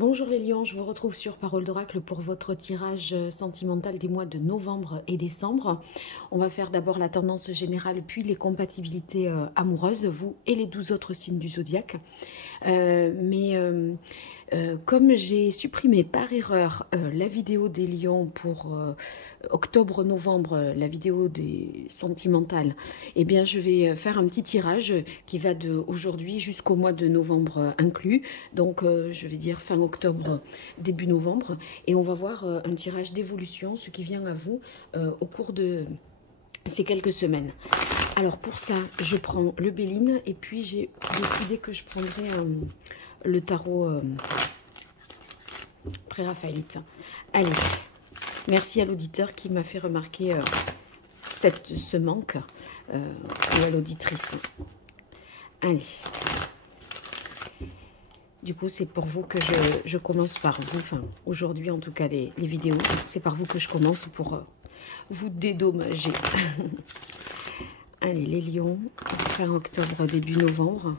Bonjour les lions, je vous retrouve sur Parole d'Oracle pour votre tirage sentimental des mois de novembre et décembre. On va faire d'abord la tendance générale, puis les compatibilités amoureuses, vous et les 12 autres signes du zodiaque. Comme j'ai supprimé par erreur la vidéo des lions pour octobre-novembre, la vidéo des sentimentales, eh bien je vais faire un petit tirage qui va de aujourd'hui jusqu'au mois de novembre inclus. Donc je vais dire fin octobre, début novembre. Et on va voir un tirage d'évolution, ce qui vient à vous au cours de ces quelques semaines. Alors pour ça, je prends le Béline et puis j'ai décidé que je prendrais le tarot pré-raphaélite. Allez, merci à l'auditeur qui m'a fait remarquer ce manque, ou à l'auditrice. Allez. Du coup, c'est pour vous que je commence par vous. Enfin, aujourd'hui, en tout cas, les vidéos, c'est par vous que je commence pour vous dédommager. Allez, les lions, fin octobre, début novembre.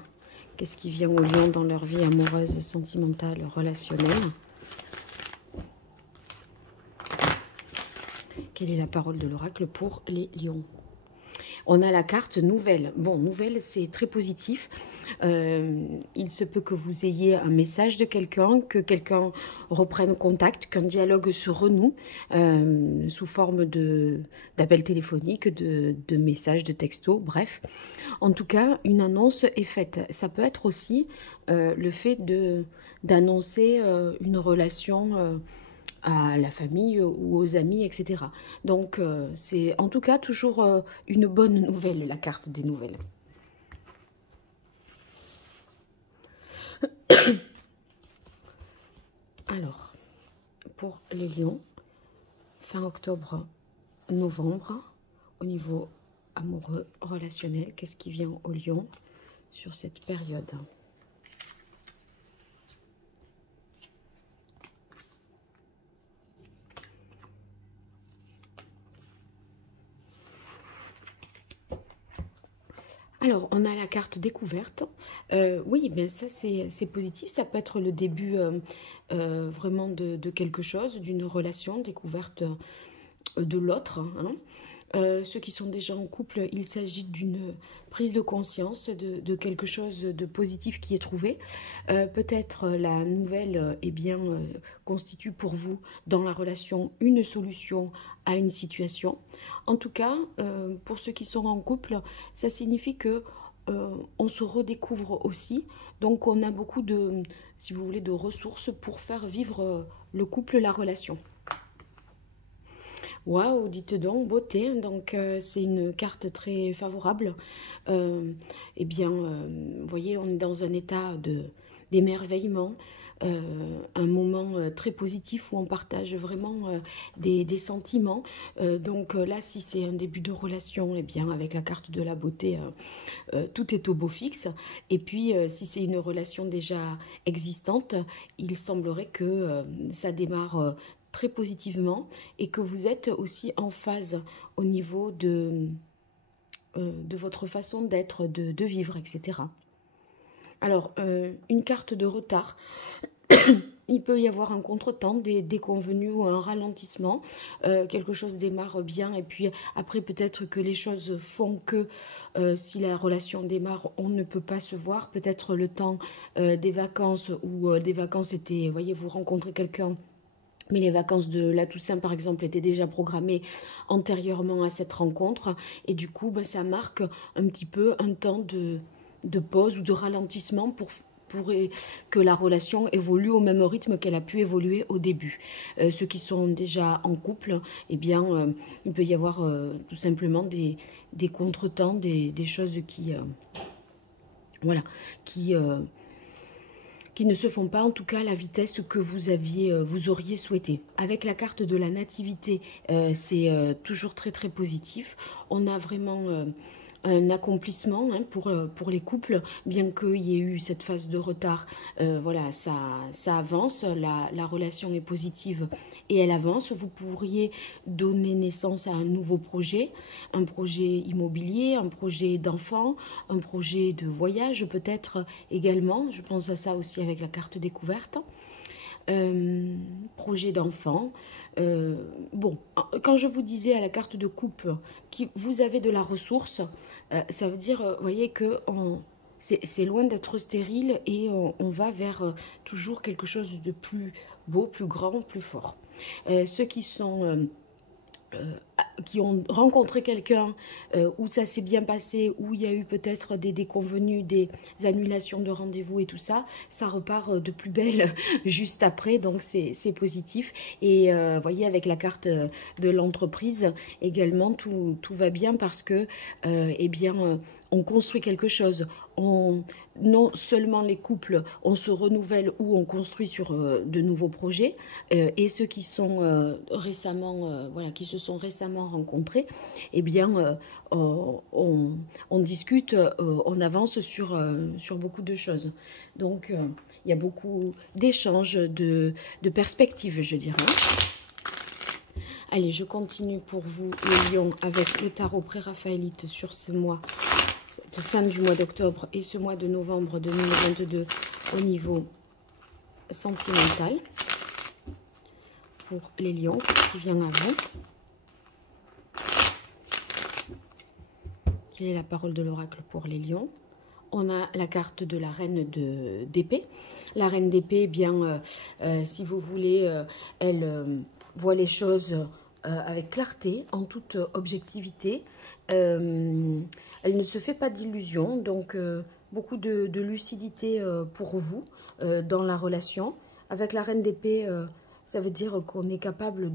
Qu'est-ce qui vient aux lions dans leur vie amoureuse, sentimentale, relationnelle? Quelle est la parole de l'oracle pour les lions? On a la carte nouvelle. Bon, nouvelle, c'est très positif. Il se peut que vous ayez un message de quelqu'un, que quelqu'un reprenne contact, qu'un dialogue se renoue sous forme d'appel téléphonique, de messages, de textos, bref. En tout cas, une annonce est faite. Ça peut être aussi le fait d'annoncer une relation à la famille ou aux amis, etc. Donc, c'est en tout cas toujours une bonne nouvelle, la carte des nouvelles. Alors, pour les lions, fin octobre, novembre, au niveau amoureux, relationnel, qu'est-ce qui vient aux lions sur cette période ? Alors, on a la carte découverte. Oui, bien ça, c'est positif. Ça peut être le début vraiment de quelque chose, d'une relation, découverte de l'autre. Hein. Ceux qui sont déjà en couple, il s'agit d'une prise de conscience de quelque chose de positif qui est trouvé. Peut-être la nouvelle constitue pour vous dans la relation une solution à une situation. En tout cas, pour ceux qui sont en couple, ça signifie que on se redécouvre aussi. Donc on a beaucoup de, si vous voulez, de ressources pour faire vivre le couple, la relation. Waouh, dites donc, beauté, donc c'est une carte très favorable. Vous voyez, on est dans un état d'émerveillement, un moment très positif où on partage vraiment des sentiments. Là, si c'est un début de relation, eh bien, avec la carte de la beauté, tout est au beau fixe. Et puis, si c'est une relation déjà existante, il semblerait que ça démarre très positivement et que vous êtes aussi en phase au niveau de votre façon d'être, de vivre, etc. Alors, une carte de retard. Il peut y avoir un contretemps, des déconvenus ou un ralentissement. Quelque chose démarre bien et puis après peut-être que les choses font que si la relation démarre, on ne peut pas se voir. Peut-être le temps des vacances ou des vacances étaient, voyez, vous rencontrez quelqu'un, mais les vacances de la Toussaint, par exemple, étaient déjà programmées antérieurement à cette rencontre. Et du coup, ça marque un petit peu un temps de pause ou de ralentissement pour que la relation évolue au même rythme qu'elle a pu évoluer au début. Ceux qui sont déjà en couple, eh bien, il peut y avoir tout simplement des contretemps, des choses qui... voilà, qui ne se font pas en tout cas à la vitesse que vous auriez souhaité. Avec la carte de la nativité, c'est toujours très très positif. On a vraiment un accomplissement pour les couples, bien qu'il y ait eu cette phase de retard. Voilà, ça avance, la relation est positive et elle avance. Vous pourriez donner naissance à un nouveau projet, un projet immobilier, un projet d'enfant, un projet de voyage peut-être également. Je pense à ça aussi avec la carte découverte. projet d'enfant. Bon, quand je vous disais à la carte de coupe que vous avez de la ressource, ça veut dire, vous voyez, que c'est loin d'être stérile et on va vers toujours quelque chose de plus beau, plus grand, plus fort. Ceux qui sont... qui ont rencontré quelqu'un où ça s'est bien passé, où il y a eu peut-être des déconvenus, des annulations de rendez-vous et tout ça, ça repart de plus belle juste après, donc c'est positif. Et vous voyez, avec la carte de l'entreprise également, tout va bien parce que, eh bien, on construit quelque chose. Non seulement les couples, on se renouvelle ou on construit sur de nouveaux projets, et ceux qui sont récemment, voilà, qui se sont récemment rencontrés, eh bien, on discute, on avance sur beaucoup de choses. Donc, il y a beaucoup d'échanges, de perspectives, je dirais. Allez, je continue pour vous, les lions, avec le tarot pré-raphaélite sur ce mois, cette fin du mois d'octobre et ce mois de novembre 2022 au niveau sentimental. Pour les lions, qui vient avant. Quelle est la parole de l'oracle pour les lions? On a la carte de la reine d'épée. La reine d'épée, eh bien, si vous voulez, elle voit les choses avec clarté, en toute objectivité. Elle ne se fait pas d'illusions, donc beaucoup de lucidité pour vous dans la relation. Avec la reine d'épée, ça veut dire qu'on est capable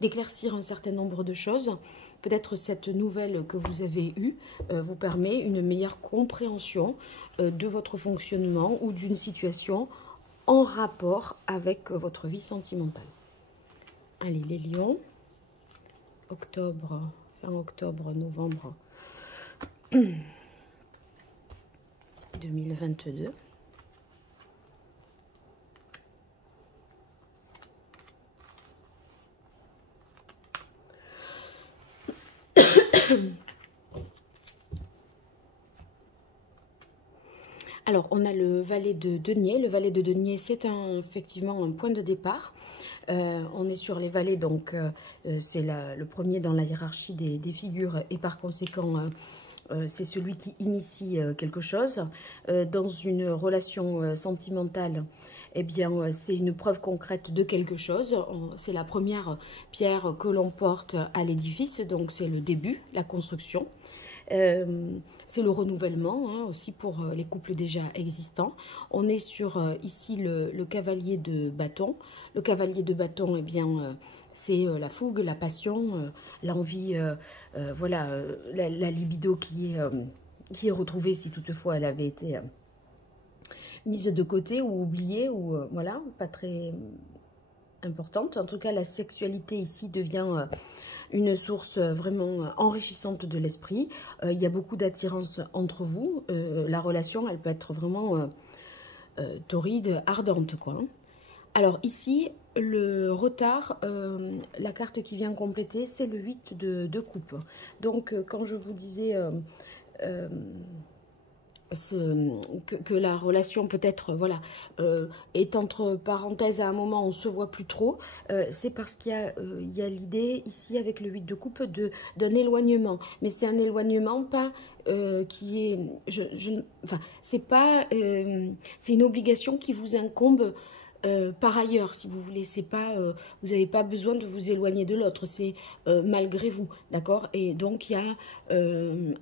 d'éclaircir un certain nombre de choses. Peut-être cette nouvelle que vous avez eue vous permet une meilleure compréhension de votre fonctionnement ou d'une situation en rapport avec votre vie sentimentale. Allez, les lions, octobre, fin octobre, novembre 2022. Alors, on a le valet de denier. Le valet de denier, c'est effectivement un point de départ. On est sur les valets, donc c'est le premier dans la hiérarchie des figures et par conséquent, c'est celui qui initie quelque chose. Dans une relation sentimentale, eh bien, c'est une preuve concrète de quelque chose. C'est la première pierre que l'on porte à l'édifice, donc c'est le début, la construction. C'est le renouvellement hein, aussi pour les couples déjà existants. On est sur ici le cavalier de bâton. Le cavalier de bâton, eh bien, c'est la fougue, la passion, l'envie, voilà, la libido qui est retrouvée si toutefois elle avait été mise de côté ou oubliée ou voilà, pas très importante. En tout cas, la sexualité ici devient une source vraiment enrichissante de l'esprit. Il y a beaucoup d'attirance entre vous. La relation, elle peut être vraiment torride, ardente, quoi. Alors ici, le retard, la carte qui vient compléter, c'est le 8 de coupe. Donc, quand je vous disais que la relation peut-être voilà est entre parenthèses à un moment, on ne se voit plus trop, c'est parce qu'il y a l'idée ici avec le 8 de coupe d'un éloignement. Mais c'est un éloignement pas qui est... enfin, c'est pas... c'est une obligation qui vous incombe par ailleurs, si vous voulez, c'est pas, vous n'avez pas besoin de vous éloigner de l'autre, c'est malgré vous, d'accord? Et donc, il y a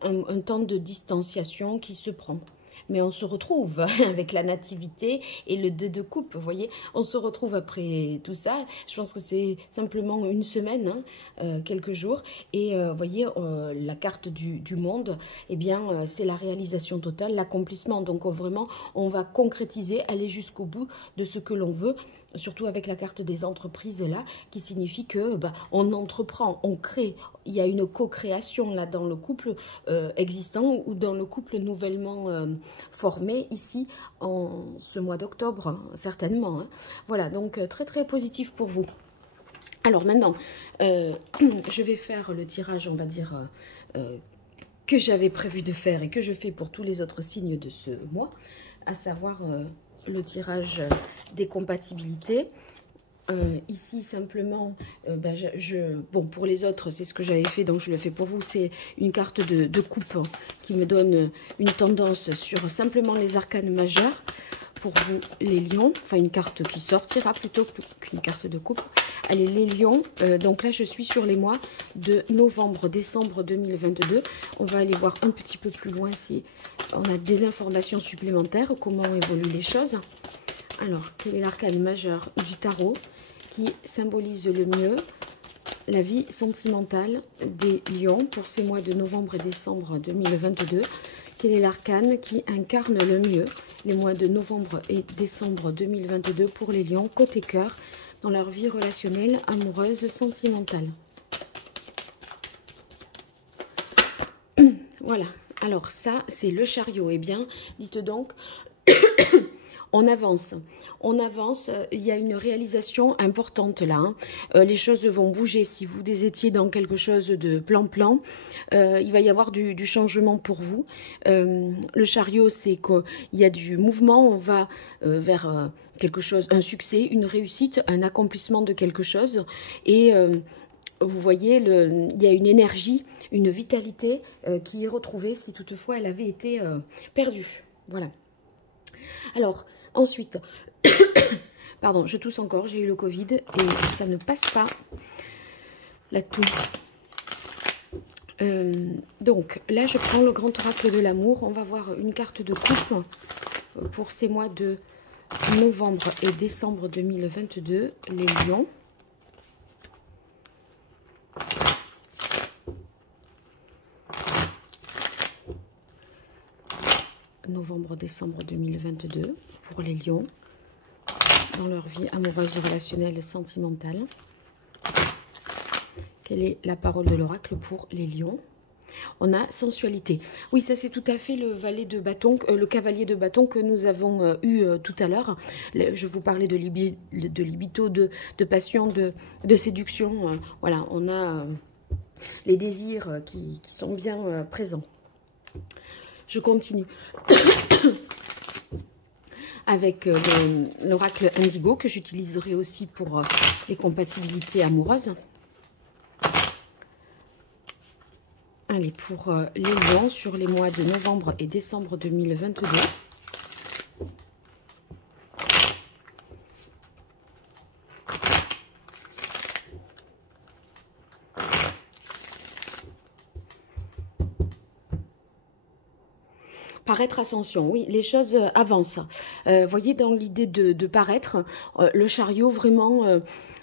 un temps de distanciation qui se prend. Mais on se retrouve avec la nativité et le 2 de coupe, vous voyez. On se retrouve après tout ça. Je pense que c'est simplement une semaine, hein, quelques jours. Et vous voyez, la carte du monde, eh bien, c'est la réalisation totale, l'accomplissement. Donc, vraiment, on va concrétiser, aller jusqu'au bout de ce que l'on veut. Surtout avec la carte des entreprises là, qui signifie que on entreprend, on crée. Il y a une co-création là dans le couple existant ou dans le couple nouvellement formé ici en ce mois d'octobre, hein, certainement. Hein. Voilà, donc très très positif pour vous. Alors maintenant, je vais faire le tirage, on va dire, que j'avais prévu de faire et que je fais pour tous les autres signes de ce mois, à savoir le tirage des compatibilités. Ici, simplement, bon, pour les autres, c'est ce que j'avais fait, donc je le fais pour vous. C'est une carte de coupe qui me donne une tendance sur simplement les arcanes majeurs. Pour vous, les lions, enfin une carte qui sortira plutôt qu'une carte de coupe. Allez, les lions, donc là, je suis sur les mois de novembre, décembre 2022. On va aller voir un petit peu plus loin si on a des informations supplémentaires, comment évoluent les choses. Alors, quel est l'arcane majeur du tarot qui symbolise le mieux la vie sentimentale des lions pour ces mois de novembre et décembre 2022? Quel est l'arcane qui incarne le mieux les mois de novembre et décembre 2022 pour les lions côté cœur dans leur vie relationnelle, amoureuse, sentimentale? Voilà, alors ça c'est le chariot. Eh bien, dites donc... On avance, il y a une réalisation importante là, hein. Les choses vont bouger. Si vous étiez dans quelque chose de plan-plan, il va y avoir du changement pour vous. Le chariot, c'est qu'il y a du mouvement, on va vers quelque chose, un succès, une réussite, un accomplissement de quelque chose. Et vous voyez, il y a une énergie, une vitalité qui est retrouvée si toutefois elle avait été perdue. Voilà. Alors, ensuite, pardon, je tousse encore, j'ai eu le Covid et ça ne passe pas, la toux. Donc, là, je prends le grand oracle de l'amour. On va voir une carte de coupe pour ces mois de novembre et décembre 2022, les lions. Novembre-décembre 2022 pour les lions dans leur vie amoureuse, relationnelle, sentimentale. Quelle est la parole de l'oracle pour les lions? On a sensualité. Oui, ça c'est tout à fait le valet de bâton, le cavalier de bâton que nous avons eu tout à l'heure. Je vous parlais de libido, de passion, de séduction. Voilà, on a les désirs qui sont bien présents. Je continue avec l'oracle indigo que j'utiliserai aussi pour les compatibilités amoureuses. Allez, pour les lions sur les mois de novembre et décembre 2022. Paraître ascension, oui, les choses avancent. Voyez, dans l'idée de paraître, le chariot, vraiment,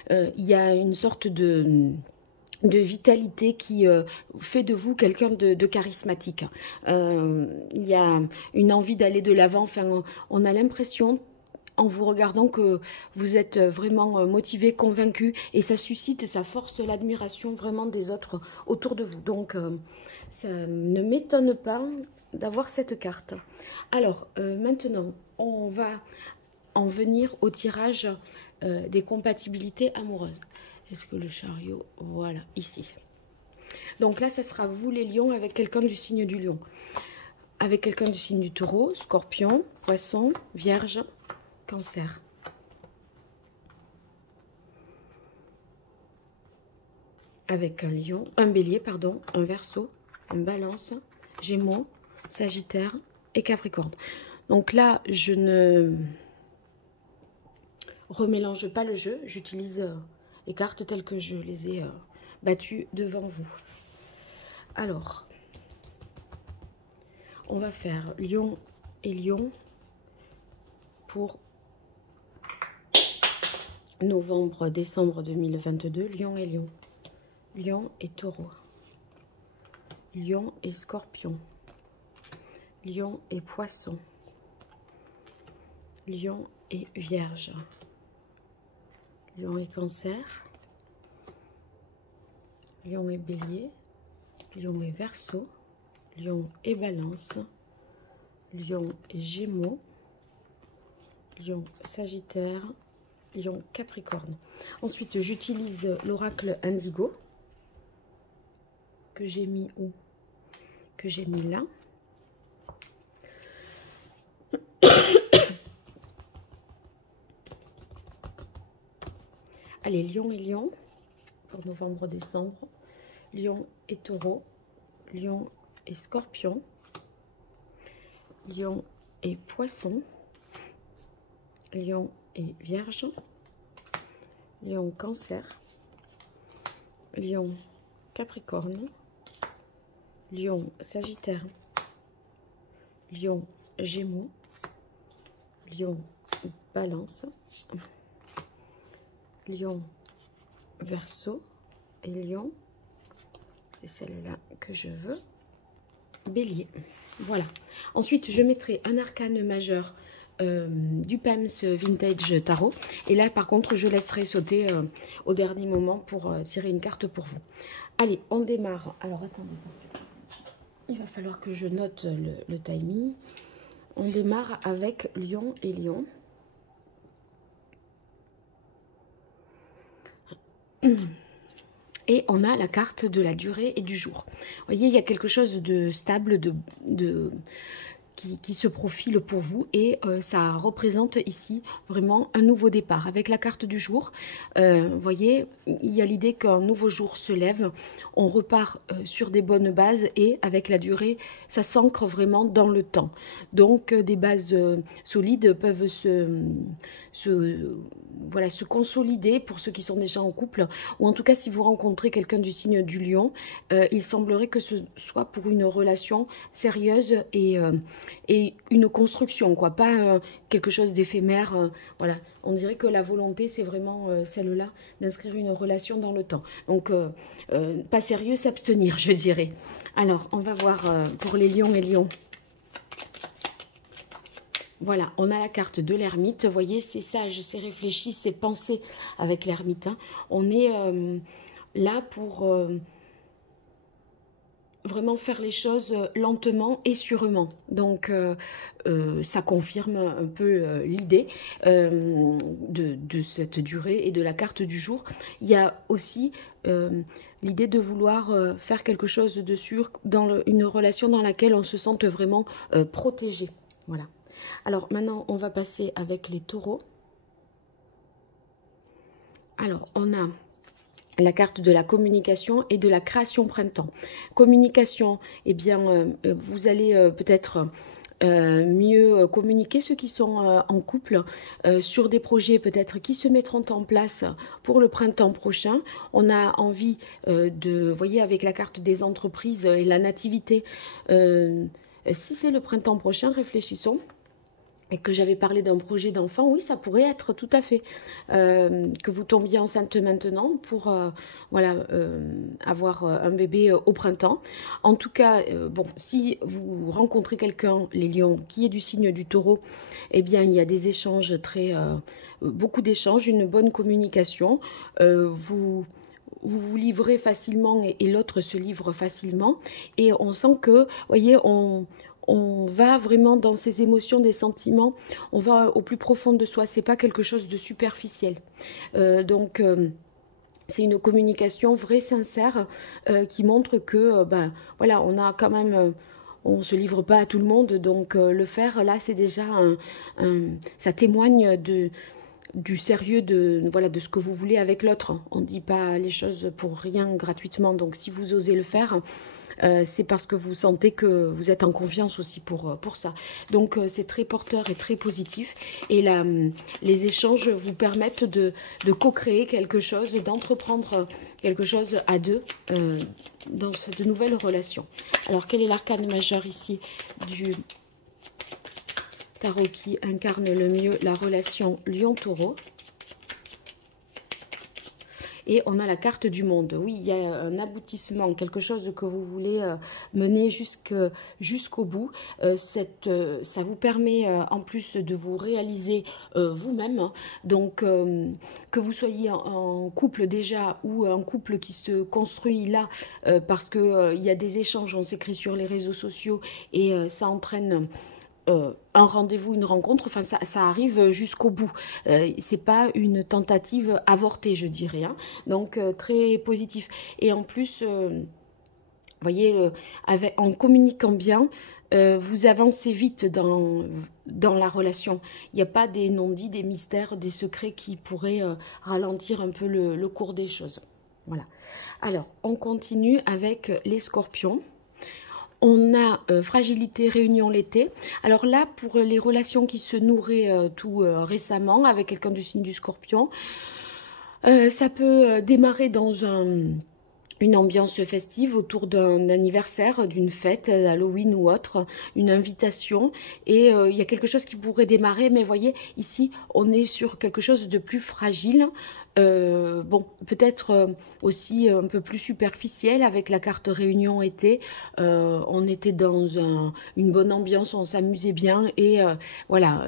il y a une sorte de vitalité qui fait de vous quelqu'un de charismatique. Il y a une envie d'aller de l'avant. Enfin, on a l'impression, en vous regardant, que vous êtes vraiment motivé, convaincu, et ça suscite et ça force l'admiration vraiment des autres autour de vous. Donc, ça ne m'étonne pas d'avoir cette carte. Alors, maintenant, on va en venir au tirage des compatibilités amoureuses. Est-ce que le chariot, voilà, ici. Donc là, ce sera vous les lions avec quelqu'un du signe du lion. Avec quelqu'un du signe du taureau, scorpion, poisson, vierge, cancer. Avec un lion, un bélier, pardon, un verseau, un balance, gémeaux, sagittaire et capricorne. Donc là, je ne remélange pas le jeu, j'utilise les cartes telles que je les ai battues devant vous. Alors, on va faire lion et lion pour novembre, décembre 2022. Lion et lion. Lion et taureau. Lion et scorpion. Lion et poisson. Lion et vierge. Lion et cancer. Lion et bélier. Lion et verseau. Lion et balance. Lion et gémeaux. Lion sagittaire. Lion capricorne. Ensuite, j'utilise l'oracle indigo. Que j'ai mis où? Que j'ai mis là. Allez, Lion et Lion pour novembre-décembre. Lion et Taureau. Lion et Scorpion. Lion et Poisson. Lion et Vierge. Lion Cancer. Lion Capricorne. Lion Sagittaire. Lion Gémeaux. Lion Balance. Lion Verseau. Et Lion, c'est celle-là que je veux, Bélier. Voilà. Ensuite, je mettrai un arcane majeur du PAMS Vintage Tarot. Et là, par contre, je laisserai sauter au dernier moment pour tirer une carte pour vous. Allez, on démarre. Alors, attendez, parce que il va falloir que je note le timing. On démarre avec Lion et Lion. Et on a la carte de la durée et du jour. Vous voyez, il y a quelque chose de stable, qui se profile pour vous. Et ça représente ici vraiment un nouveau départ. Avec la carte du jour, vous voyez, il y a l'idée qu'un nouveau jour se lève. On repart sur des bonnes bases. Et avec la durée, ça s'ancre vraiment dans le temps. Donc, des bases solides peuvent voilà, se consolider pour ceux qui sont déjà en couple, ou en tout cas si vous rencontrez quelqu'un du signe du lion, il semblerait que ce soit pour une relation sérieuse et une construction, quoi, pas quelque chose d'éphémère. Voilà, on dirait que la volonté c'est vraiment celle-là d'inscrire une relation dans le temps. Donc pas sérieux, s'abstenir, je dirais. Alors on va voir pour les lions et lions. Voilà, on a la carte de l'ermite. Vous voyez, c'est sage, c'est réfléchi, c'est pensé avec l'ermite. Hein. On est là pour vraiment faire les choses lentement et sûrement. Donc, ça confirme un peu l'idée de cette durée et de la carte du jour. Il y a aussi l'idée de vouloir faire quelque chose de sûr dans une relation dans laquelle on se sente vraiment protégé. Voilà. Alors maintenant, on va passer avec les taureaux. Alors, on a la carte de la communication et de la création printemps. Communication, eh bien, vous allez peut-être mieux communiquer, ceux qui sont en couple, sur des projets peut-être qui se mettront en place pour le printemps prochain. On a envie vous voyez, avec la carte des entreprises et la nativité, si c'est le printemps prochain, réfléchissons. Et que j'avais parlé d'un projet d'enfant, oui, ça pourrait être tout à fait. Que vous tombiez enceinte maintenant pour voilà, avoir un bébé au printemps. En tout cas, bon, si vous rencontrez quelqu'un, les lions, qui est du signe du taureau, eh bien, il y a des échanges beaucoup d'échanges, une bonne communication. Vous vous livrez facilement et l'autre se livre facilement. Et on sent que, vous voyez, on va vraiment dans ses émotions, des sentiments, on va au plus profond de soi, c'est pas quelque chose de superficiel. Donc, c'est une communication vraie, sincère, qui montre que, ben, voilà, on a quand même... on ne se livre pas à tout le monde, donc le faire, là, c'est déjà ça témoigne du sérieux voilà, de ce que vous voulez avec l'autre. On ne dit pas les choses pour rien gratuitement, donc si vous osez le faire, c'est parce que vous sentez que vous êtes en confiance aussi pour ça. Donc c'est très porteur et très positif. Et là, les échanges vous permettent de co-créer quelque chose, d'entreprendre quelque chose à deux dans cette nouvelle relation. Alors quel est l'arcane majeur ici du tarot qui incarne le mieux la relation lion-taureau? Et on a la carte du monde. Oui, il y a un aboutissement, quelque chose que vous voulez mener jusqu'au bout. Ça vous permet en plus de vous réaliser vous-même. Hein. Donc, que vous soyez en couple déjà ou un couple qui se construit là, parce qu'il y a des échanges, on s'écrit sur les réseaux sociaux et ça entraîne... un rendez-vous, une rencontre, enfin ça arrive jusqu'au bout. C'est pas une tentative avortée, je dirais. Hein. Donc très positif. Et en plus, vous voyez, en communiquant bien, vous avancez vite dans la relation. Il n'y a pas des non-dits, des mystères, des secrets qui pourraient ralentir un peu le cours des choses. Voilà. Alors, on continue avec les scorpions. On a fragilité, réunion l'été. Alors là, pour les relations qui se nourrissent tout récemment avec quelqu'un du signe du scorpion, ça peut démarrer dans une ambiance festive autour d'un anniversaire, d'une fête, Halloween ou autre, une invitation. Et il y a quelque chose qui pourrait démarrer, mais voyez, ici, on est sur quelque chose de plus fragile. Bon, peut-être aussi un peu plus superficiel avec la carte réunion été. On était dans une bonne ambiance, on s'amusait bien et voilà,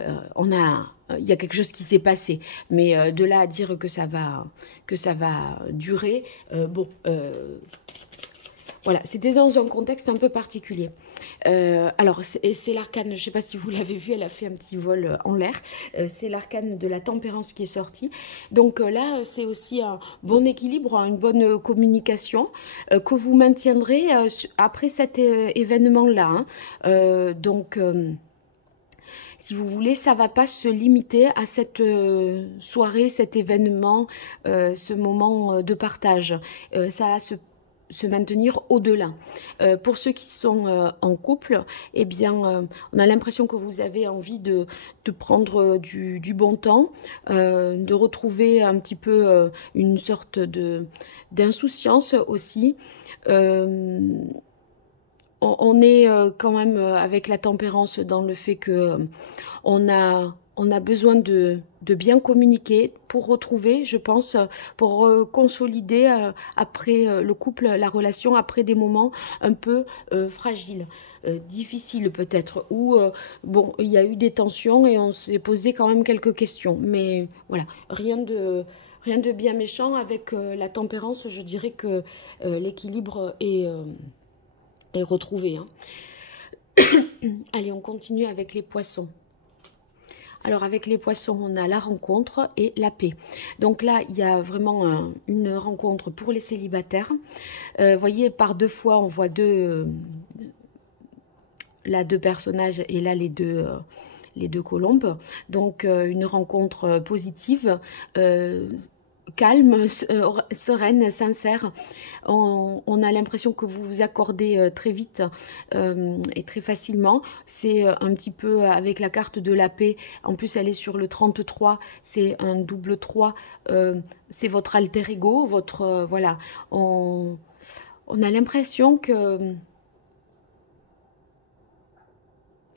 il y a quelque chose qui s'est passé. Mais de là à dire que ça va durer, bon, voilà, c'était dans un contexte un peu particulier. Alors, c'est l'arcane, je ne sais pas si vous l'avez vu, elle a fait un petit vol en l'air. C'est l'arcane de la tempérance qui est sortie. Donc là, c'est aussi un bon équilibre, une bonne communication que vous maintiendrez après cet événement-là. Donc, si vous voulez, ça ne va pas se limiter à cette soirée, cet événement, ce moment de partage. Ça va se maintenir au-delà. Pour ceux qui sont en couple, eh bien, on a l'impression que vous avez envie de prendre du bon temps, de retrouver un petit peu une sorte d'insouciance aussi. On est quand même avec la tempérance dans le fait que on a besoin de bien communiquer pour retrouver, je pense, pour consolider après le couple, la relation, après des moments un peu fragiles, difficiles peut-être, où bon, il y a eu des tensions et on s'est posé quand même quelques questions. Mais voilà, rien de bien méchant avec la tempérance, je dirais que l'équilibre est retrouvé. Hein. Allez, on continue avec les poissons. Alors avec les poissons, on a la rencontre et la paix. Donc là, il y a vraiment une rencontre pour les célibataires. Voyez, par deux fois, on voit deux personnages et là les deux colombes. Donc une rencontre positive, calme, sereine, sincère. On a l'impression que vous vous accordez très vite et très facilement. C'est un petit peu avec la carte de la paix. En plus, elle est sur le 33. C'est un double 3. C'est votre alter ego. Votre, voilà. On a l'impression que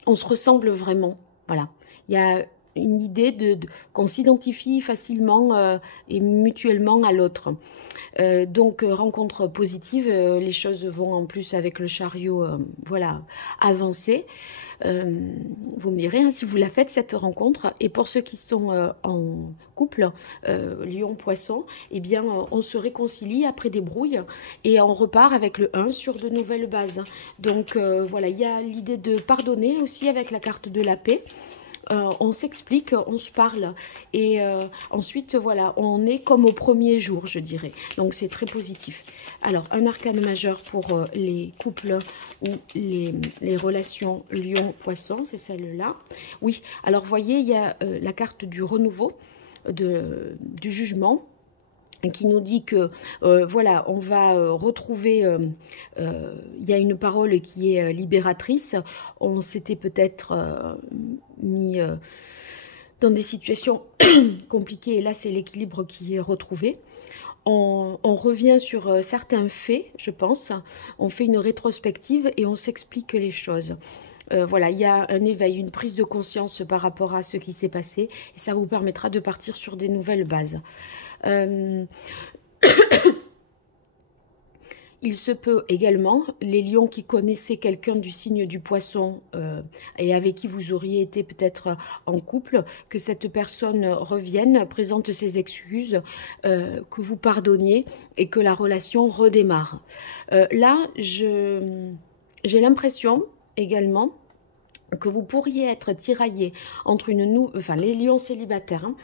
on se ressemble vraiment. Voilà. Il y a une idée qu'on s'identifie facilement et mutuellement à l'autre. Donc, rencontre positive, les choses vont en plus avec le chariot, voilà, avancer. Vous me direz hein, si vous la faites cette rencontre. Et pour ceux qui sont en couple, lion-poisson, eh bien, on se réconcilie après des brouilles et on repart avec le 1 sur de nouvelles bases. Donc, voilà, il y a l'idée de pardonner aussi avec la carte de la paix. On s'explique, on se parle et ensuite voilà, on est comme au premier jour, je dirais. Donc c'est très positif. Alors un arcane majeur pour les couples ou les relations lion-poisson, c'est celle-là. Oui, alors voyez, il y a la carte du renouveau, du jugement, qui nous dit que voilà, on va retrouver, il y a une parole qui est libératrice. On s'était peut-être mis dans des situations compliquées et là c'est l'équilibre qui est retrouvé. On revient sur certains faits, je pense. On fait une rétrospective et on s'explique les choses. Voilà, il y a un éveil, une prise de conscience par rapport à ce qui s'est passé et ça vous permettra de partir sur des nouvelles bases. Il se peut également, les lions qui connaissaient quelqu'un du signe du poisson et avec qui vous auriez été peut-être en couple, que cette personne revienne, présente ses excuses, que vous pardonniez et que la relation redémarre. Là, j'ai l'impression également que vous pourriez être tiraillé entre enfin les lions célibataires, hein,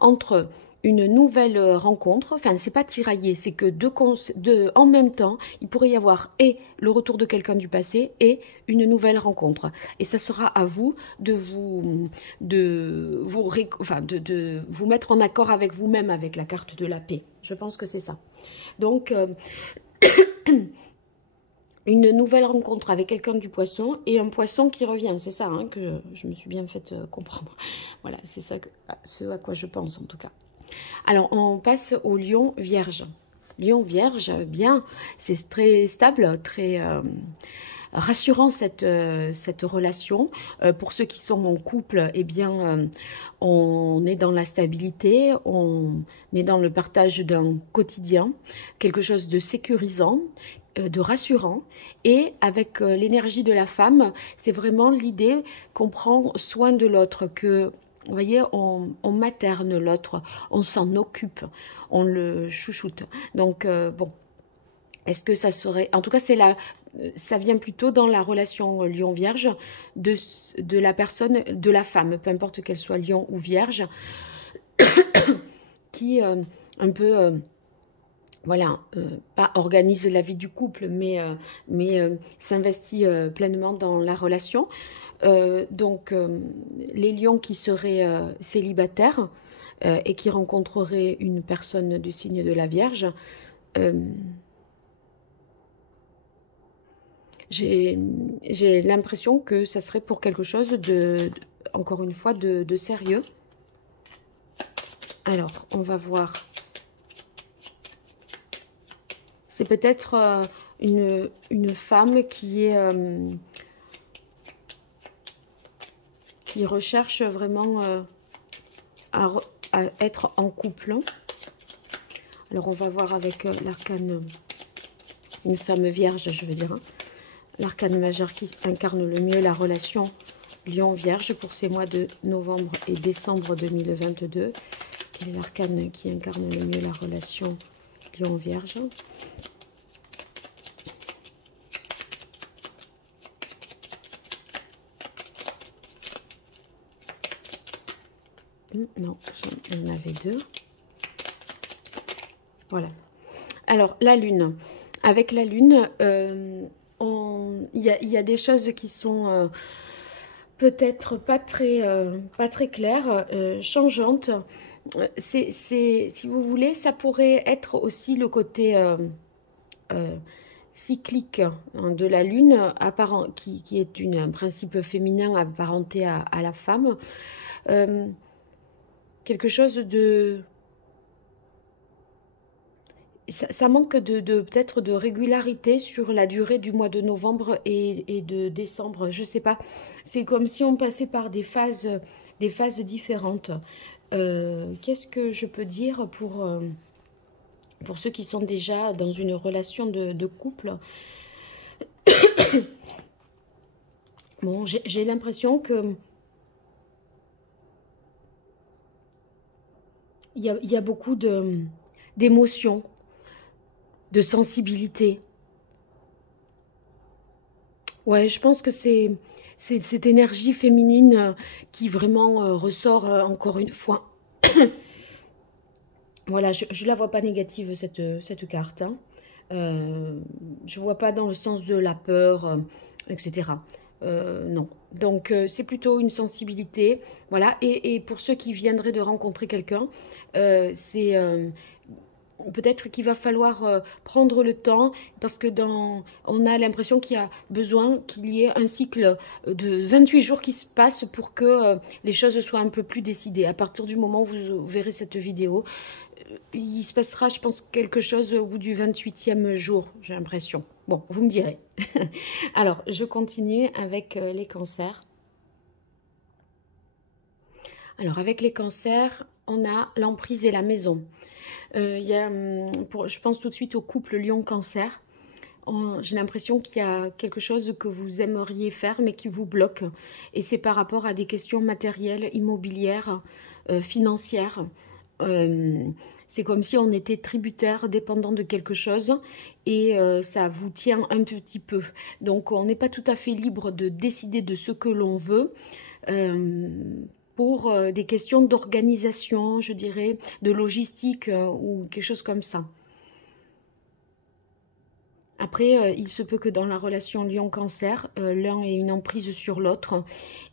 entre une nouvelle rencontre, enfin c'est pas tiraillé, c'est que en même temps, il pourrait y avoir et le retour de quelqu'un du passé et une nouvelle rencontre. Et ça sera à vous de vous mettre en accord avec vous-même avec la carte de la paix. Je pense que c'est ça. Donc, une nouvelle rencontre avec quelqu'un du poisson et un poisson qui revient. C'est ça hein, que je me suis bien fait comprendre. Voilà, c'est ça ce à quoi je pense en tout cas. Alors, on passe au lion vierge. Lion vierge, bien, c'est très stable, très rassurant cette relation. Pour ceux qui sont en couple, eh bien, on est dans la stabilité, on est dans le partage d'un quotidien, quelque chose de sécurisant, de rassurant. Et avec l'énergie de la femme, c'est vraiment l'idée qu'on prend soin de l'autre, que vous voyez, on materne l'autre, on s'en occupe, on le chouchoute. Donc, bon, est-ce que ça serait... En tout cas, ça vient plutôt dans la relation lion-vierge de la personne, de la femme, peu importe qu'elle soit lion ou vierge, qui un peu... voilà, pas organise la vie du couple, mais s'investit pleinement dans la relation. Donc, les lions qui seraient célibataires et qui rencontreraient une personne du signe de la Vierge, j'ai l'impression que ça serait pour quelque chose encore une fois, de sérieux. Alors, on va voir. C'est peut-être une femme qui recherche vraiment à être en couple. Alors, on va voir avec l'arcane, une femme vierge, je veux dire, hein. L'arcane majeur qui incarne le mieux la relation lion-vierge pour ces mois de novembre et décembre 2022. Quel est l'arcane qui incarne le mieux la relation lion-vierge? Non, j'en avais deux. Voilà. Alors, la lune. Avec la lune, il y a des choses qui sont peut-être pas très claires, changeantes. Si vous voulez, ça pourrait être aussi le côté cyclique hein, de la lune, qui est un principe féminin apparenté à la femme. Quelque chose de... Ça manque peut-être de régularité sur la durée du mois de novembre et de décembre. Je ne sais pas. C'est comme si on passait par des phases différentes. Qu'est-ce que je peux dire pour ceux qui sont déjà dans une relation de couple? Bon, j'ai l'impression que il y a beaucoup d'émotions, de sensibilité. Ouais, je pense que c'est cette énergie féminine qui vraiment ressort encore une fois. Voilà, je ne la vois pas négative, cette carte. Hein. Je ne vois pas dans le sens de la peur, etc. Non. Donc, c'est plutôt une sensibilité. Voilà. Et pour ceux qui viendraient de rencontrer quelqu'un, c'est... peut-être qu'il va falloir prendre le temps parce que on a l'impression qu'il y a besoin qu'il y ait un cycle de 28 jours qui se passe pour que les choses soient un peu plus décidées. À partir du moment où vous verrez cette vidéo, il se passera, je pense, quelque chose au bout du 28e jour, j'ai l'impression. Bon, vous me direz. Alors, je continue avec les cancers. Alors, avec les cancers, on a l'emprise et la maison. Je pense tout de suite au couple Lion-Cancer. J'ai l'impression qu'il y a quelque chose que vous aimeriez faire mais qui vous bloque. Et c'est par rapport à des questions matérielles, immobilières, financières. c'est comme si on était tributaire, dépendant de quelque chose, et ça vous tient un petit peu. Donc on n'est pas tout à fait libre de décider de ce que l'on veut, pour des questions d'organisation, je dirais, de logistique, ou quelque chose comme ça. Après, il se peut que dans la relation Lion-Cancer, l'un ait une emprise sur l'autre,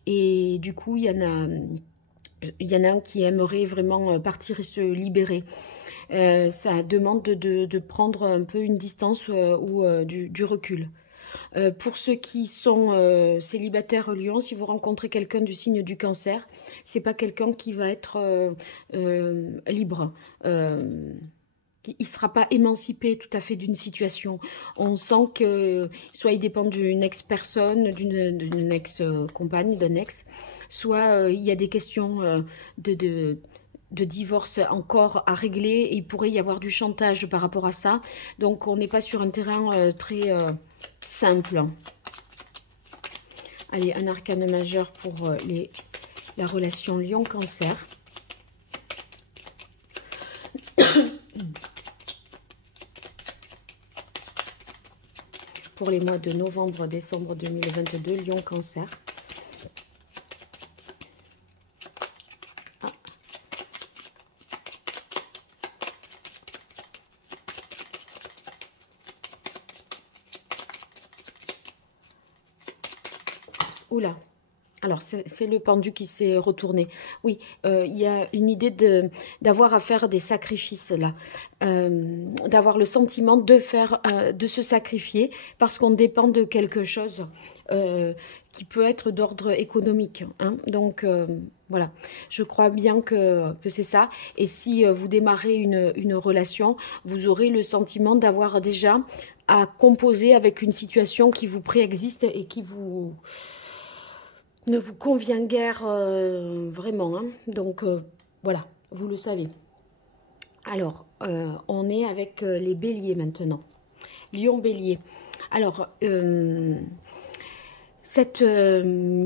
et du coup, il y en a un qui aimerait vraiment partir et se libérer. Ça demande de prendre un peu une distance, ou du recul. Pour ceux qui sont célibataires Lion, si vous rencontrez quelqu'un du signe du Cancer, c'est pas quelqu'un qui va être libre. Il ne sera pas émancipé tout à fait d'une situation. On sent que soit il dépend d'une ex-personne, d'une ex-compagne, d'un ex, soit il y a des questions de divorce encore à régler, et il pourrait y avoir du chantage par rapport à ça. Donc on n'est pas sur un terrain très simple. Allez, un arcane majeur pour la relation Lion-Cancer. Pour les mois de novembre, décembre 2022, Lion-Cancer. Ah. Oula. Alors, c'est le pendu qui s'est retourné. Oui, il y a une idée d'avoir à faire des sacrifices, là. D'avoir le sentiment de se sacrifier parce qu'on dépend de quelque chose qui peut être d'ordre économique. Hein. Donc, voilà. Je crois bien que c'est ça. Et si vous démarrez une relation, vous aurez le sentiment d'avoir déjà à composer avec une situation qui vous préexiste et qui ne vous convient guère vraiment. Hein. Donc, voilà, vous le savez. Alors, on est avec les béliers maintenant. Lion-bélier. Alors, cette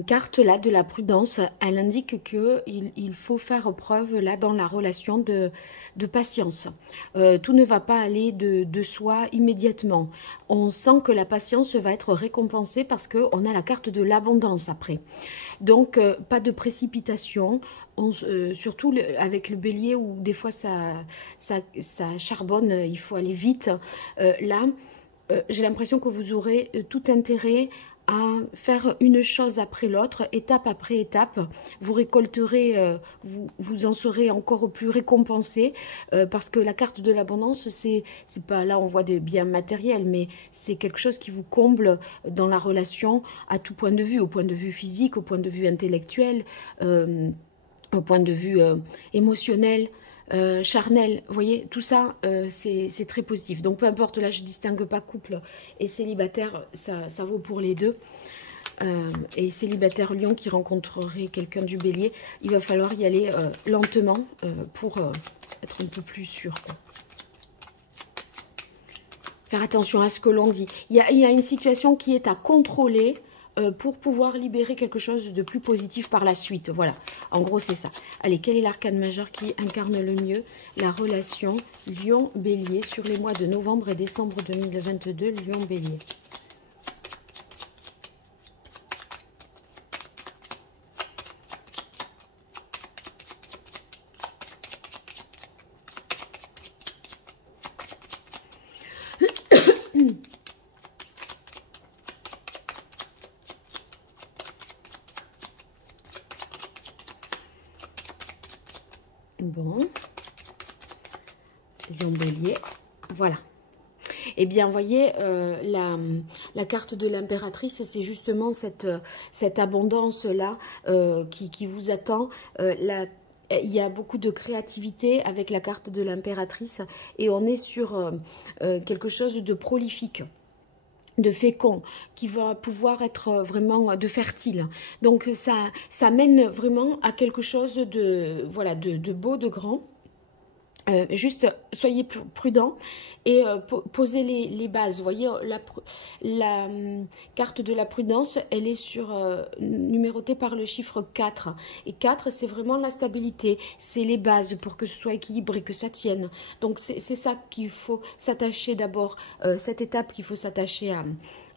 carte-là de la prudence, elle indique qu'il faut faire preuve là dans la relation de patience. Tout ne va pas aller de soi immédiatement. On sent que la patience va être récompensée parce qu'on a la carte de l'abondance après. Donc, pas de précipitation, surtout avec le bélier où des fois ça charbonne, il faut aller vite. Là, j'ai l'impression que vous aurez tout intérêt à faire une chose après l'autre, étape après étape. Vous récolterez, vous en serez encore plus récompensé, parce que la carte de l'abondance, c'est pas, là on voit des biens matériels, mais c'est quelque chose qui vous comble dans la relation à tout point de vue, au point de vue physique, au point de vue intellectuel, au point de vue émotionnel. Charnel, vous voyez, tout ça, c'est très positif. Donc, peu importe, là, je ne distingue pas couple et célibataire, ça vaut pour les deux. Et célibataire Lion qui rencontrerait quelqu'un du bélier, il va falloir y aller lentement pour être un peu plus sûr, quoi. Faire attention à ce que l'on dit. Il y a une situation qui est à contrôler pour pouvoir libérer quelque chose de plus positif par la suite. Voilà, en gros c'est ça. Allez, quel est l'arcane majeur qui incarne le mieux la relation Lion-Bélier sur les mois de novembre et décembre 2022, Lion-Bélier? Bon, Lion-Bélier, voilà. Eh bien, vous voyez, la carte de l'impératrice, c'est justement cette abondance-là qui vous attend. Il y a beaucoup de créativité avec la carte de l'impératrice et on est sur quelque chose de prolifique, de fécond, qui va pouvoir être vraiment de fertile. Donc ça mène vraiment à quelque chose de, voilà, de beau, de grand. juste soyez prudents et posez les bases. Vous voyez, la carte de la prudence, elle est numérotée par le chiffre 4. Et 4, c'est vraiment la stabilité. C'est les bases pour que ce soit équilibré, que ça tienne. Donc, c'est ça qu'il faut s'attacher d'abord, cette étape qu'il faut s'attacher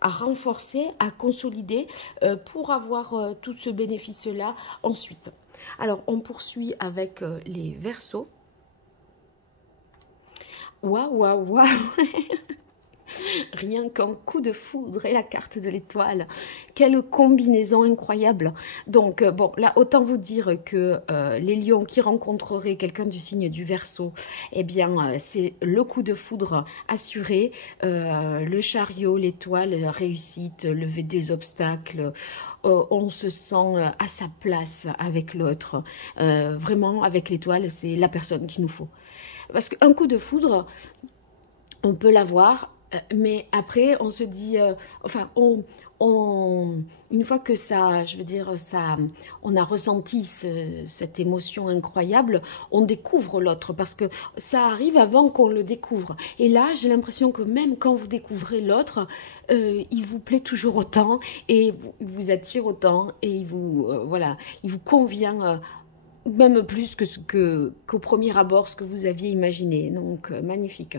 à renforcer, à consolider pour avoir tout ce bénéfice-là ensuite. Alors, on poursuit avec les Verseaux. Waouh, waouh, waouh. Rien qu'un coup de foudre et la carte de l'étoile. Quelle combinaison incroyable. Donc, bon, là, autant vous dire que les lions qui rencontreraient quelqu'un du signe du Verseau, eh bien, c'est le coup de foudre assuré, le chariot, l'étoile, réussite, lever des obstacles. On se sent à sa place avec l'autre. Vraiment, avec l'étoile, c'est la personne qu'il nous faut. Parce qu'un coup de foudre, on peut l'avoir, mais après, on se dit, enfin, une fois que ça, je veux dire, ça, on a ressenti cette émotion incroyable, on découvre l'autre parce que ça arrive avant qu'on le découvre. Et là, j'ai l'impression que même quand vous découvrez l'autre, il vous plaît toujours autant et vous attire autant et voilà, il vous convient. Même plus qu'au premier abord, ce que vous aviez imaginé. Donc, magnifique.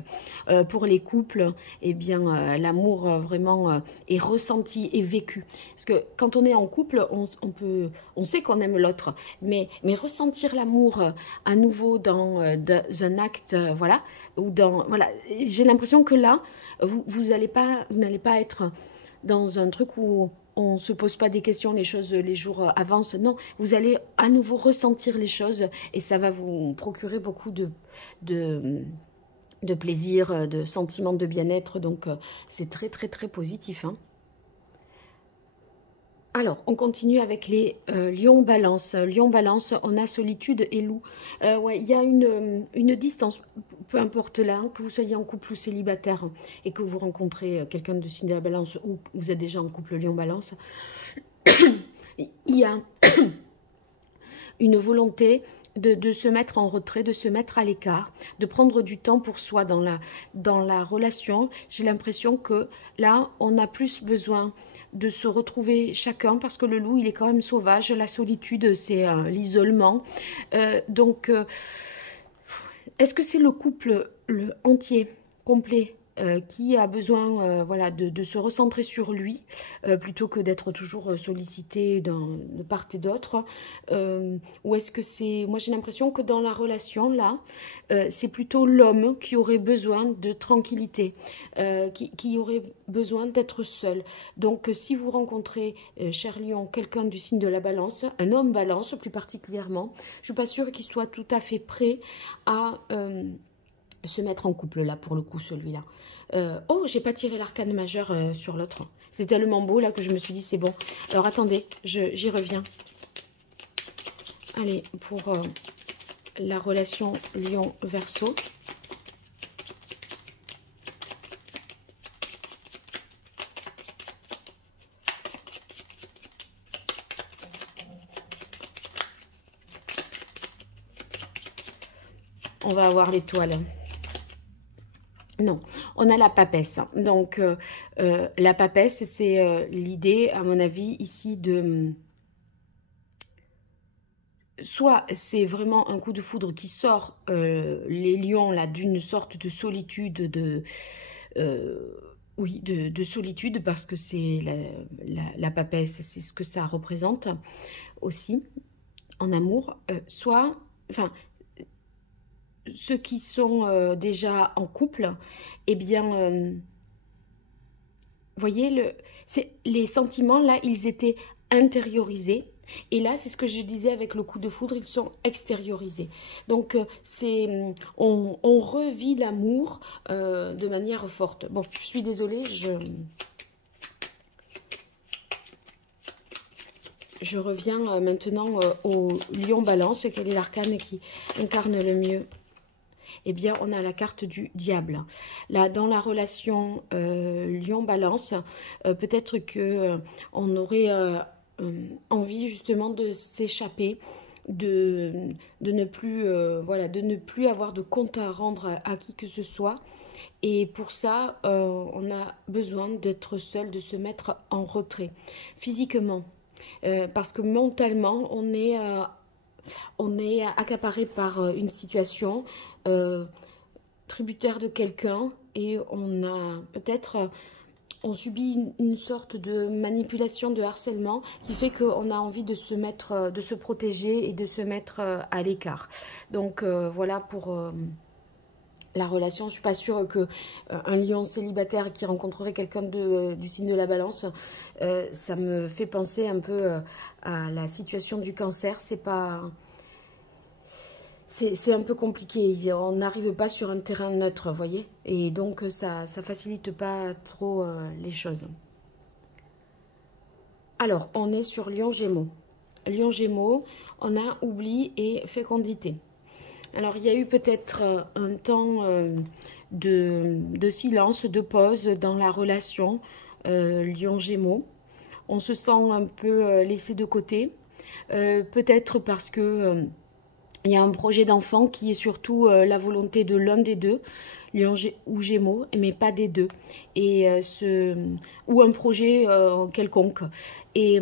Pour les couples, eh bien, l'amour vraiment est ressenti et vécu. Parce que quand on est en couple, on sait qu'on aime l'autre, mais ressentir l'amour à nouveau dans un acte, voilà, ou voilà, j'ai l'impression que là, vous n'allez pas être dans un truc où on ne se pose pas des questions, les jours avancent. Non, vous allez à nouveau ressentir les choses et ça va vous procurer beaucoup de plaisir, de sentiments de bien-être. Donc, c'est très, très, très positif, hein. Alors, on continue avec les lions-balance. Lion-balance, on a solitude et loup. Ouais, il y a une distance, peu importe là, hein, que vous soyez en couple ou célibataire et que vous rencontrez quelqu'un de signe de la balance ou que vous êtes déjà en couple lion-balance, il y a une volonté de se mettre en retrait, de se mettre à l'écart, de prendre du temps pour soi dans la relation. J'ai l'impression que là, on a plus besoin de se retrouver chacun parce que le loup, il est quand même sauvage. La solitude, c'est l'isolement. Donc, est-ce que c'est le couple entier, complet, qui a besoin voilà, de se recentrer sur lui plutôt que d'être toujours sollicité de part et d'autre, ou est-ce que c'est... Moi j'ai l'impression que dans la relation là, c'est plutôt l'homme qui aurait besoin de tranquillité, qui aurait besoin d'être seul. Donc si vous rencontrez, cher Lion, quelqu'un du signe de la balance, un homme balance plus particulièrement, je ne suis pas sûre qu'il soit tout à fait prêt à... se mettre en couple là pour le coup celui-là. Oh, j'ai pas tiré l'arcane majeur sur l'autre. C'est tellement beau là que je me suis dit c'est bon. Alors attendez, j'y reviens. Allez, pour la relation Lion-Verseau. On va avoir l'étoile. Non, on a la papesse. Donc, la papesse, c'est l'idée, à mon avis, ici de... Soit c'est vraiment un coup de foudre qui sort les lions là d'une sorte de solitude, oui, de solitude, parce que c'est la papesse, c'est ce que ça représente aussi en amour. Soit, enfin... ceux qui sont déjà en couple, eh bien, voyez, les sentiments, là, ils étaient intériorisés. Et là, c'est ce que je disais avec le coup de foudre, ils sont extériorisés. Donc, on revit l'amour de manière forte. Bon, je suis désolée, je reviens maintenant au Lion Balance. Quel est l'arcane qui incarne le mieux? Eh bien, on a la carte du diable. Là, dans la relation Lion-Balance, peut-être que on aurait envie justement de s'échapper de ne plus, voilà, de ne plus avoir de compte à rendre à qui que ce soit. Et pour ça, on a besoin d'être seul, de se mettre en retrait, physiquement. Parce que mentalement, on est accaparé par une situation, tributaire de quelqu'un, et on a peut-être... on subit une sorte de manipulation, de harcèlement qui fait qu'on a envie de se mettre, de se protéger et de se mettre à l'écart. Donc voilà pour la relation. Je ne suis pas sûre que un lion célibataire qui rencontrerait quelqu'un du signe de la balance, ça me fait penser un peu à la situation du cancer. C'est un peu compliqué, on n'arrive pas sur un terrain neutre, vous voyez. Et donc, ça facilite pas trop les choses. Alors, on est sur Lion Gémeaux. Lion Gémeaux, on a oubli et fécondité. Alors, il y a eu peut-être un temps de silence, de pause dans la relation Lion Gémeaux. On se sent un peu laissé de côté. Peut-être parce que... il y a un projet d'enfant qui est surtout la volonté de l'un des deux, Lion ou Gémeaux, mais pas des deux. Et ou un projet quelconque. Et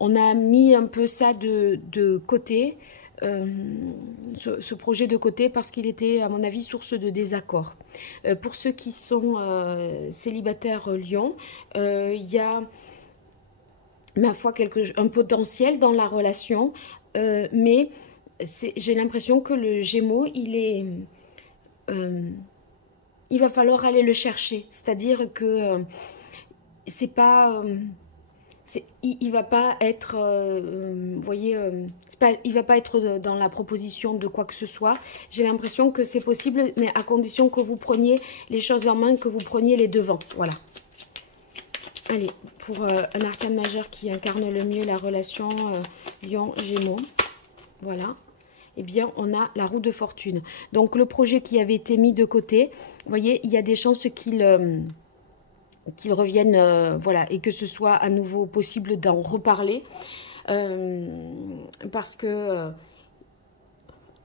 on a mis un peu ça de côté, ce projet de côté, parce qu'il était, à mon avis, source de désaccord. Pour ceux qui sont célibataires Lion, il y a, ma foi, un potentiel dans la relation, mais... j'ai l'impression que le Gémeaux, il va falloir aller le chercher. C'est-à-dire que c'est pas... il va pas être... vous voyez, il va pas être dans la proposition de quoi que ce soit. J'ai l'impression que c'est possible, mais à condition que vous preniez les choses en main, que vous preniez les devants. Voilà. Allez, pour un arcane majeur qui incarne le mieux la relation Lion-Gémeaux. Voilà. Eh bien, on a la roue de fortune. Donc, le projet qui avait été mis de côté, vous voyez, il y a des chances qu'il revienne, voilà, et que ce soit à nouveau possible d'en reparler. Parce que,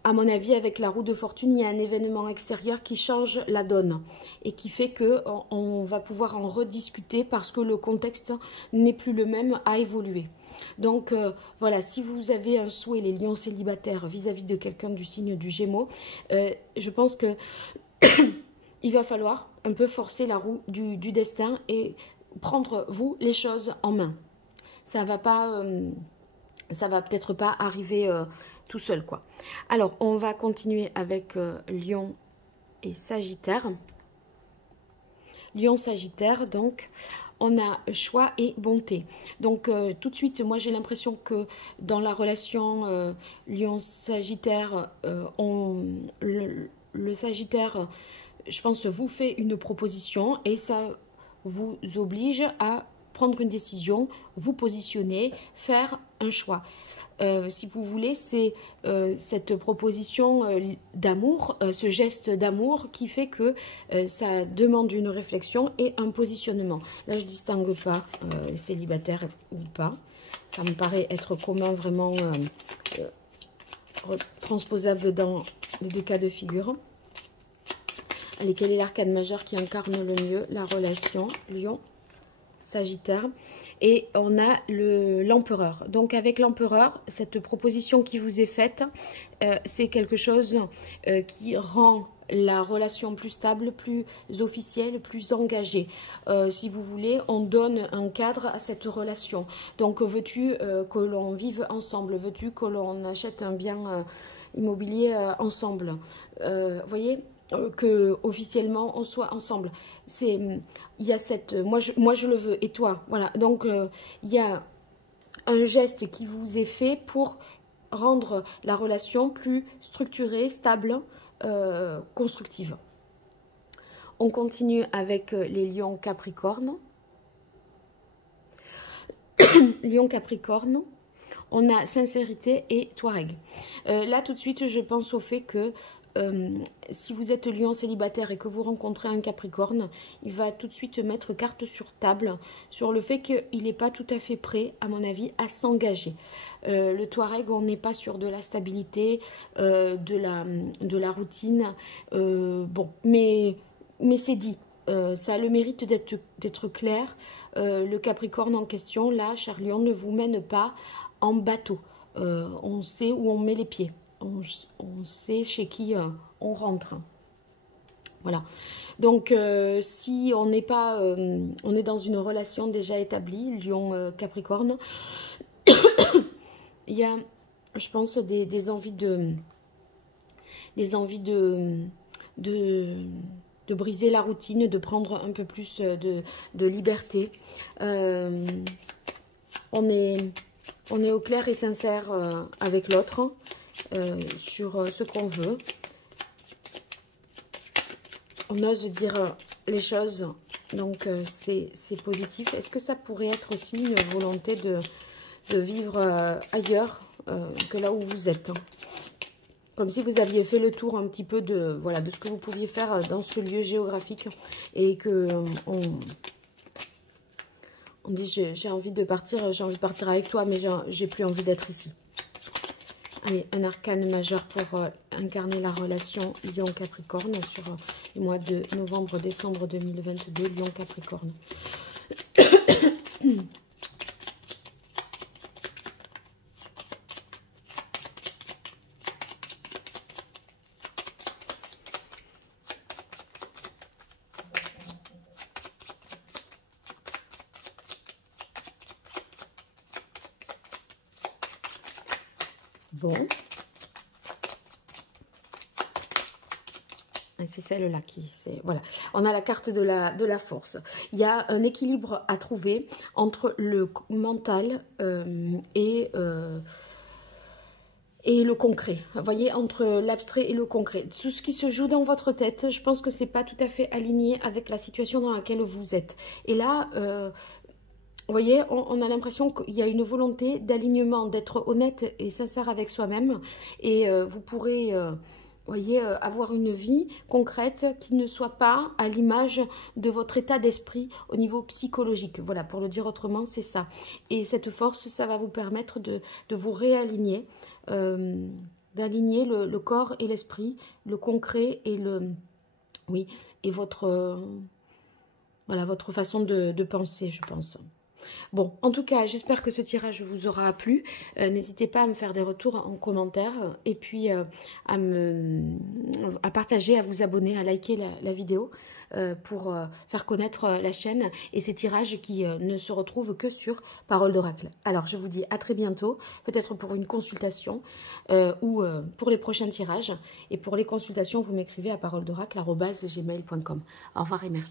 à mon avis, avec la roue de fortune, il y a un événement extérieur qui change la donne et qui fait qu'on va pouvoir en rediscuter parce que le contexte n'est plus le même, a évolué. Donc voilà, si vous avez un souhait, les lions célibataires, vis-à-vis de quelqu'un du signe du Gémeaux, je pense que il va falloir un peu forcer la roue du destin et prendre, vous, les choses en main. Ça va peut-être pas arriver tout seul, quoi. Alors, on va continuer avec Lion et Sagittaire. Lion, Sagittaire, donc... on a choix et bonté. Donc, tout de suite, moi, j'ai l'impression que dans la relation Lion-Sagittaire, le Sagittaire, je pense, vous fait une proposition et ça vous oblige à prendre une décision, vous positionner, faire un choix. Si vous voulez, c'est cette proposition d'amour, ce geste d'amour qui fait que ça demande une réflexion et un positionnement. Là, je ne distingue pas célibataire ou pas. Ça me paraît être commun, vraiment transposable dans les deux cas de figure. Allez, quel est l'arcane majeur qui incarne le mieux la relation Lion-Sagittaire? Et on a l'empereur. Donc avec l'empereur, cette proposition qui vous est faite, c'est quelque chose qui rend la relation plus stable, plus officielle, plus engagée. Si vous voulez, on donne un cadre à cette relation. Donc veux-tu que l'on vive ensemble? Veux-tu que l'on achète un bien immobilier ensemble? Voyez, que officiellement on soit ensemble. Il y a cette moi je le veux et toi, voilà. Donc il y a un geste qui vous est fait pour rendre la relation plus structurée, stable, constructive. On continue avec les lions Capricorne. Lion Capricorne, on a sincérité et Touareg. Là, tout de suite, je pense au fait que si vous êtes lion célibataire et que vous rencontrez un Capricorne, il va tout de suite mettre carte sur table sur le fait qu'il n'est pas tout à fait prêt, à mon avis, à s'engager. Le Touareg, on n'est pas sur de la stabilité, de la routine. Bon, mais c'est dit. Ça a le mérite d'être clair. Le Capricorne en question, là, cher lion, ne vous mène pas en bateau. On sait où on met les pieds. On sait chez qui on rentre. Voilà. Donc, si on n'est pas... on est dans une relation déjà établie, lion-capricorne, il y a, je pense, des envies de briser la routine, de prendre un peu plus de liberté. On est au clair et sincère avec l'autre sur ce qu'on veut. On ose dire les choses, donc c'est positif. Est-ce que ça pourrait être aussi une volonté de vivre ailleurs que là où vous êtes? Comme si vous aviez fait le tour un petit peu de ce que vous pouviez faire dans ce lieu géographique et que on dit j'ai envie de partir avec toi, mais j'ai plus envie d'être ici. Allez, un arcane majeur pour incarner la relation Lion-Capricorne sur les mois de novembre-décembre 2022, Lion-Capricorne. Bon. C'est celle-là qui... Voilà. On a la carte de la force. Il y a un équilibre à trouver entre le mental et le concret. Vous voyez, entre l'abstrait et le concret. Tout ce qui se joue dans votre tête, je pense que c'est pas tout à fait aligné avec la situation dans laquelle vous êtes. Et là... vous voyez, on a l'impression qu'il y a une volonté d'alignement, d'être honnête et sincère avec soi-même. Et vous pourrez, voyez, avoir une vie concrète qui ne soit pas à l'image de votre état d'esprit au niveau psychologique. Voilà, pour le dire autrement, c'est ça. Et cette force, ça va vous permettre de vous réaligner, d'aligner le corps et l'esprit, le concret et oui, et votre façon de penser, je pense. Bon, en tout cas, j'espère que ce tirage vous aura plu. N'hésitez pas à me faire des retours en commentaire et puis à partager, à vous abonner, à liker la vidéo pour faire connaître la chaîne et ces tirages qui ne se retrouvent que sur Parole d'Oracle. Alors, je vous dis à très bientôt, peut-être pour une consultation ou pour les prochains tirages. Et pour les consultations, vous m'écrivez à paroledoracle@gmail.com. Au revoir et merci.